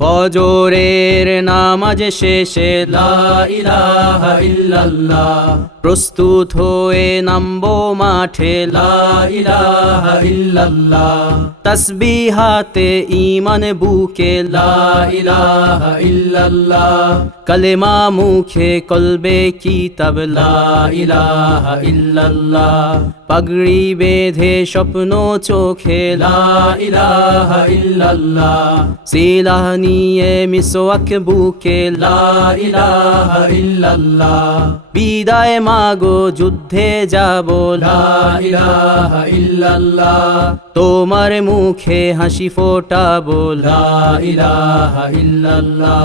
ফজরের নামাজ শেষে লা ইলাহা ইল্লাল্লাহ, প্রস্তুত হয়ে নামবো মাঠে লা ইলাহা ইল্লাল্লাহ, তাসবিহাতে ঈমান বুকে লা ইলাহা ইল্লাল্লাহ, কালেমা মুখে কলবে কিতাব লা ইলাহা ইল্লাল্লাহ, পাগড়ি বেঁধে স্বপ্ন চোখে লা ইলাহা ইল্লাল্লাহ, সিলাহ নিয়ে মিসওয়াক বুকে লা ইলাহা ইল্লাল্লাহ, বিদায় মাগো যুদ্ধে যাব লা ইলাহা ইল্লাল্লাহ, তোমার মুখে হাসি ফোটাবো লা ইলাহা ইল্লাল্লাহ,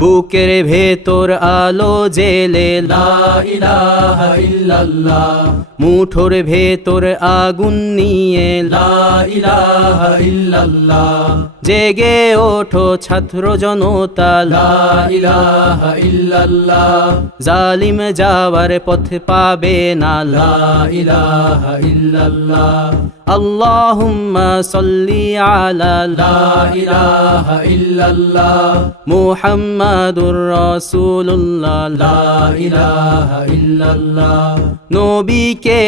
বুকের ভেতর আলো জেলে লা ইলাহা ইল্লাল্লাহ, মুঠোর ভেতর আগুন নিয়ে লা ইলাহা ইল্লাল্লাহ, জেগে ওঠো ছাত্র জনতা লা ইলাহা ইল্লাল্লাহ, জালিম যাওয়ার পথ পাবে না লা ইলাহা ইল্লাল্লাহ, আল্লাহুম্মা সাল্লি আলা লা ইলাহা ইল্লাল্লাহ, মুহাম্মাদুর রাসূলুল্লাহ লা ইলাহা ইল্লাল্লাহ, নবীকে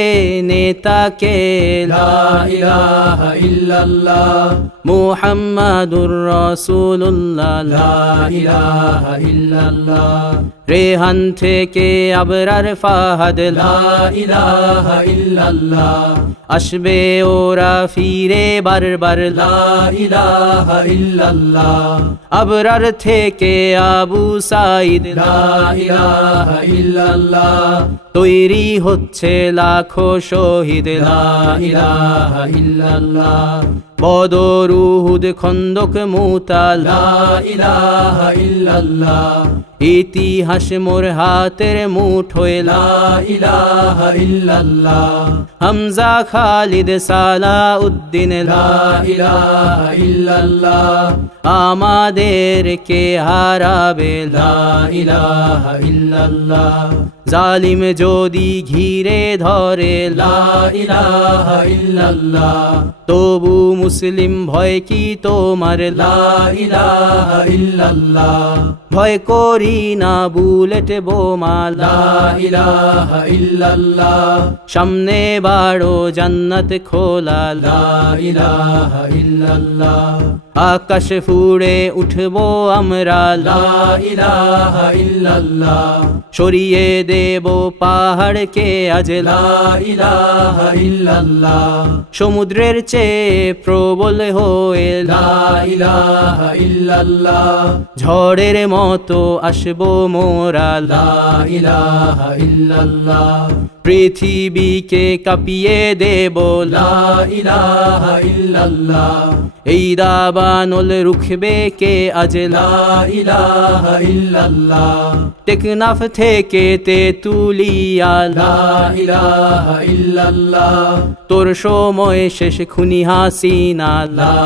নেতাকে লা ইলাহা ইল্লাল্লাহ, মুহাম্মাদুর রাসূলুল্লাহ লা ইলাহা ইল্লাল্লাহ, রেহান থেকে আবরার ফাহাদ লা ইলাহা ইল্লাল্লাহ, আসবে ওরা ফিরে বারবার লা ইলাহা ইল্লাল্লাহ, আবরার থেকে আবু সাঈদ লা ইলাহা ইল্লাল্লাহ, তৈরি হচ্ছে লাখো শহীদ লা ইলাহা ইল্লাল্লাহ, বদর উহুদ খন্দক মুতা লা ইলাহা ইল্লাল্লাহ, ইতিহাস মোর হাতের মুঠোয় লা ইলাহা ইল্লাল্লাহ, হামজা খালিদ সালাউদ্দিন লা ইলাহা ইল্লাল্লাহ, আমাদেরকে হারাবে লা ইলাহা ইল্লাল্লাহ, জালিম যদি ঘিরে ধরে লা ইলাহা ইল্লাল্লাহ, তবু মুসলিম ভয় কি তোমার লা ইলাহা ইল্লাল্লাহ, ভয় করি না বুলেট বোমা লা ইলাহা ইল্লাল্লাহ, সামনে বাড়ো জান্নাত খোলা লা ইলাহা ইল্লাল্লাহ, আকাশ ফুড়ে উঠবো আমরা লা ইলাহা ইল্লাল্লাহ, সরিয়ে দেব পাহাড়কে আজ লা ইলাহা ইল্লাল্লাহ, সমুদ্রের চেয়ে প্রবল হয়ে লা ইলাহা ইল্লাল্লাহ, ঝড়ের মতো আসবো মোরা লা ইলাহা ইল্লাল্লাহ, পৃথিবীকে কাঁপিয়ে দেব লা ইলাহা ইল্লাল্লাহ, এই দাবানল রুখবে কে আজ লা ইলাহা ইল্লাল্লাহ, টেকনাফ থেকে তেতুলিয়া লা ইলাহা ইল্লাল্লাহ, তোর সময় শেষ খুনি হাসিনা লা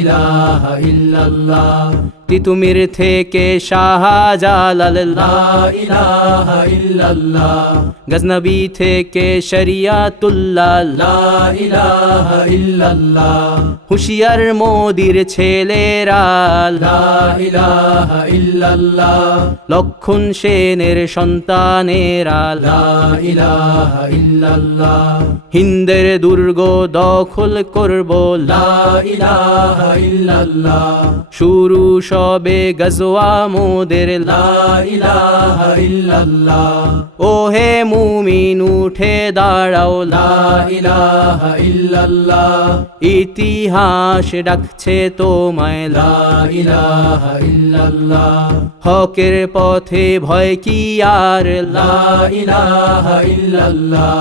ইলাহা ইল্লাল্লাহ, তিতুমির থেকে শাহজালাল লা ইলাহা ইল্লাল্লাহ, গজনবী থেকে শরিয়াতুল্লাহ লা ইলাহা ইল্লাল্লাহ, হুশিয়ার মোদির ছেলেরা লা ইলাহা ইল্লাল্লাহ, লক্ষণ সেনের সন্তানেরা লা ইলাহা ইল্লাল্লাহ, হিন্দের দুর্গ দখল করব লা ইলাহা ইল্লাল্লাহ, শুরু সবে গজওয়া মোদের লা ইলাহা ইল্লাল্লাহ, ও হে মুমিন উঠে দাঁড়াও লা ইলাহা ইল্লাল্লাহ, ইতিহাস ডাকছে তোমায় লা ইলাহা ইল্লাল্লাহ, হকের পথে ভয় কি আর লা ইলাহা ইল্লাল্লাহ,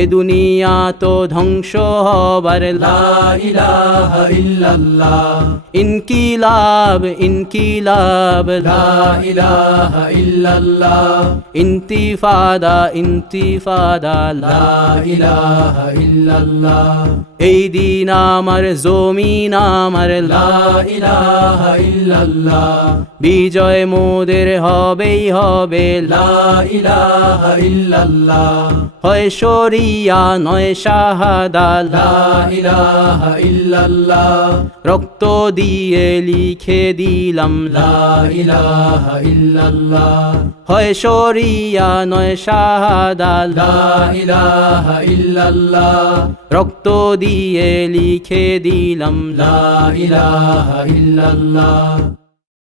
এ দুনিয়া তো ধ্বংস হবার লা ইলাহা ইল্লাল্লাহ, ইনকিলাব ইনকিলাব লা ইলাহা ইল্লাল্লাহ, ইন্তিফাদা ইন্তিফাদা লা ইলাহা ইল্লাল্লাহ, এই দিন আমার জমিন আমার লা ইলাহা ইল্লাল্লাহ, বিজয় মোদের হবেই হবে লা ইলাহা ইল্লাল্লাহ, হয় শরীর শরিয়া নয় শাহাদা লা ইলাহা ইল্লাল্লাহ রক্ত দিয়ে লিখে দিলাম লা ইলাহা ইল্লাল্লাহ হয় শরিয়া নয় শাহাদা লা ইলাহা ইল্লাল্লাহ রক্ত দিয়ে লিখে দিলাম লা ইলাহা ইল্লাল্লাহ